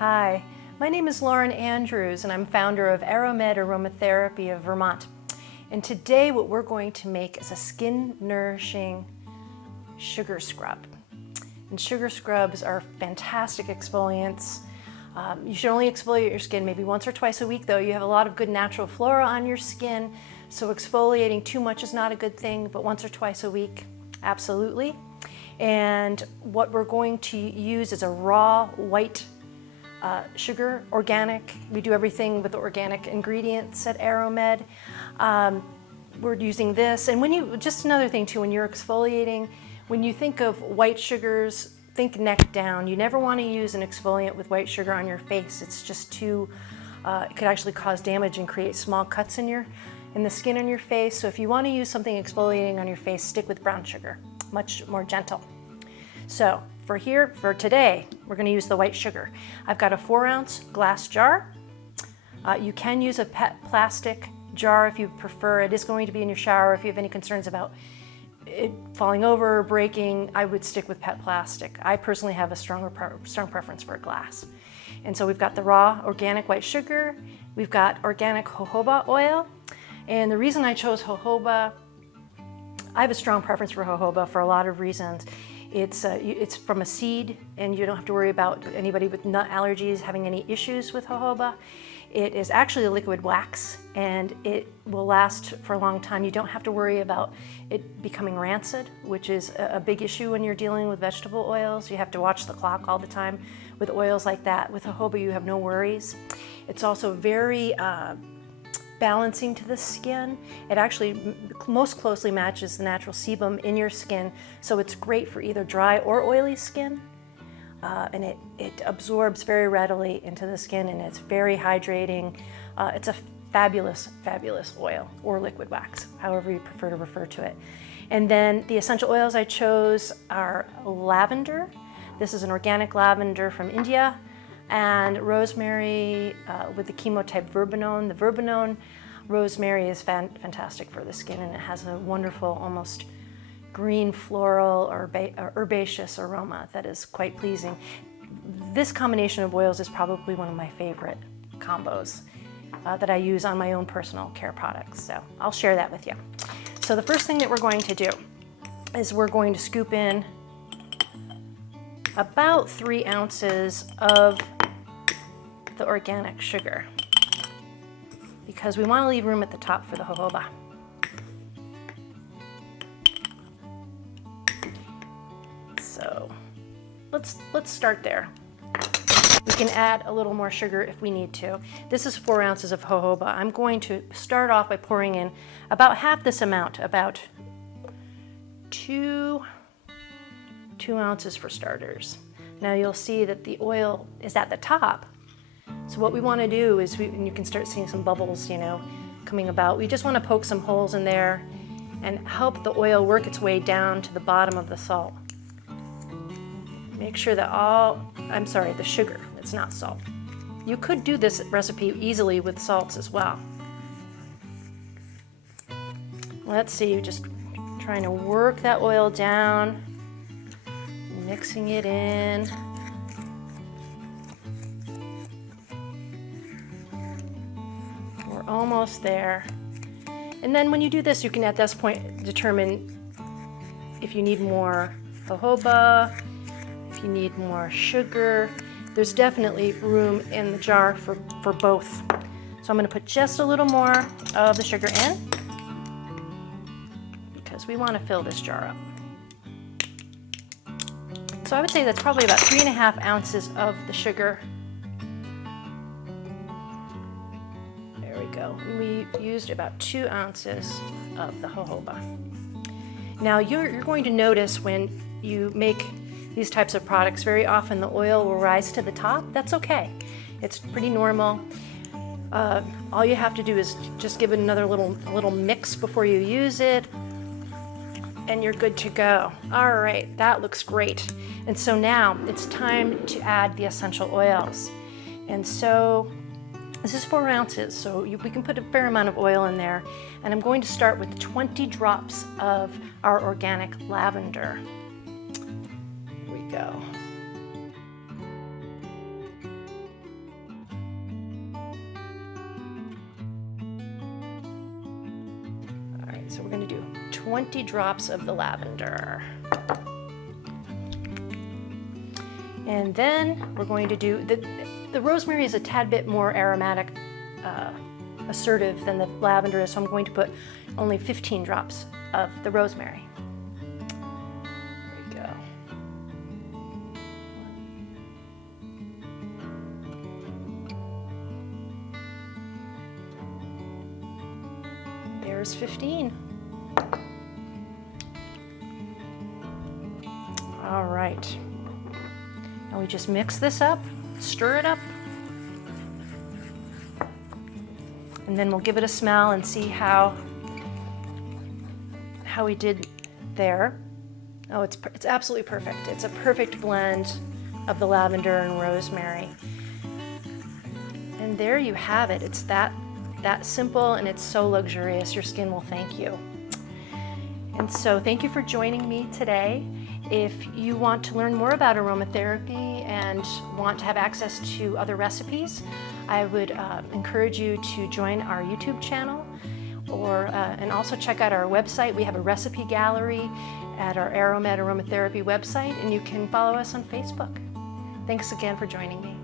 Hi, my name is Lauren Andrews and I'm founder of AroMed Aromatherapy of Vermont. And today what we're going to make is a skin nourishing sugar scrub. And sugar scrubs are fantastic exfoliants. You should only exfoliate your skin maybe once or twice a week though. You have a lot of good natural flora on your skin, so exfoliating too much is not a good thing, but once or twice a week, absolutely. And what we're going to use is a raw white sugar, organic. We do everything with organic ingredients at AroMed. We're using this, and just another thing too, when you're exfoliating, when you think of white sugars, think neck down. You never want to use an exfoliant with white sugar on your face. It's just too, it could actually cause damage and create small cuts in the skin on your face. So if you want to use something exfoliating on your face, stick with brown sugar, much more gentle. So for today, we're going to use the white sugar. I've got a 4-ounce glass jar. You can use a PET plastic jar if you prefer. It is going to be in your shower. If you have any concerns about it falling over or breaking, I would stick with PET plastic. I personally have a strong preference for a glass. And so we've got the raw organic white sugar. We've got organic jojoba oil. And the reason I chose jojoba, I have a strong preference for jojoba for a lot of reasons. It's from a seed, and you don't have to worry about anybody with nut allergies having any issues with jojoba. It is actually a liquid wax, and it will last for a long time. You don't have to worry about it becoming rancid, which is a big issue when you're dealing with vegetable oils. You have to watch the clock all the time with oils like that. With jojoba, you have no worries. It's also very balancing to the skin. It actually most closely matches the natural sebum in your skin, so it's great for either dry or oily skin. And it absorbs very readily into the skin, and it's very hydrating. It's a fabulous, fabulous oil or liquid wax, however you prefer to refer to it. And then the essential oils I chose are lavender. This is an organic lavender from India, and rosemary with the chemotype verbenone. The verbenone rosemary is fantastic for the skin, and it has a wonderful, almost green floral or herbaceous aroma that is quite pleasing. This combination of oils is probably one of my favorite combos that I use on my own personal care products, so I'll share that with you. So the first thing that we're going to do is we're going to scoop in about 3 ounces of the organic sugar, because we want to leave room at the top for the jojoba. So let's start there. We can add a little more sugar if we need to. This is 4 ounces of jojoba. I'm going to start off by pouring in about half this amount, about 2 ounces for starters. Now you'll see that the oil is at the top. So what we want to do is, and you can start seeing some bubbles, coming about. We just want to poke some holes in there and help the oil work its way down to the bottom of the salt. Make sure that the sugar, it's not salt. You could do this recipe easily with salts as well. Let's see, just trying to work that oil down, mixing it in. We're almost there. And then when you do this, you can at this point determine if you need more jojoba, if you need more sugar. There's definitely room in the jar for both. So I'm going to put just a little more of the sugar in, because we want to fill this jar up. So I would say that's probably about 3.5 ounces of the sugar. There we go. We used about 2 ounces of the jojoba. Now you're going to notice when you make these types of products, very often the oil will rise to the top. That's okay. It's pretty normal. All you have to do is just give it another little mix before you use it, and you're good to go. All right, that looks great. And so now it's time to add the essential oils. And so this is 4 ounces, so we can put a fair amount of oil in there. And I'm going to start with 20 drops of our organic lavender. Here we go. So we're going to do 20 drops of the lavender. And then we're going to do, the rosemary is a tad bit more aromatic, assertive than the lavender is, so I'm going to put only 15 drops of the rosemary. There we go. There's 15. All right. Now we just mix this up, stir it up, and then we'll give it a smell and see how we did there. Oh, it's absolutely perfect. It's a perfect blend of the lavender and rosemary. And there you have it. It's that simple, and it's so luxurious. Your skin will thank you. And so thank you for joining me today. If you want to learn more about aromatherapy and want to have access to other recipes, I would encourage you to join our YouTube channel, and also check out our website. We have a recipe gallery at our AroMed Aromatherapy website, and you can follow us on Facebook. Thanks again for joining me.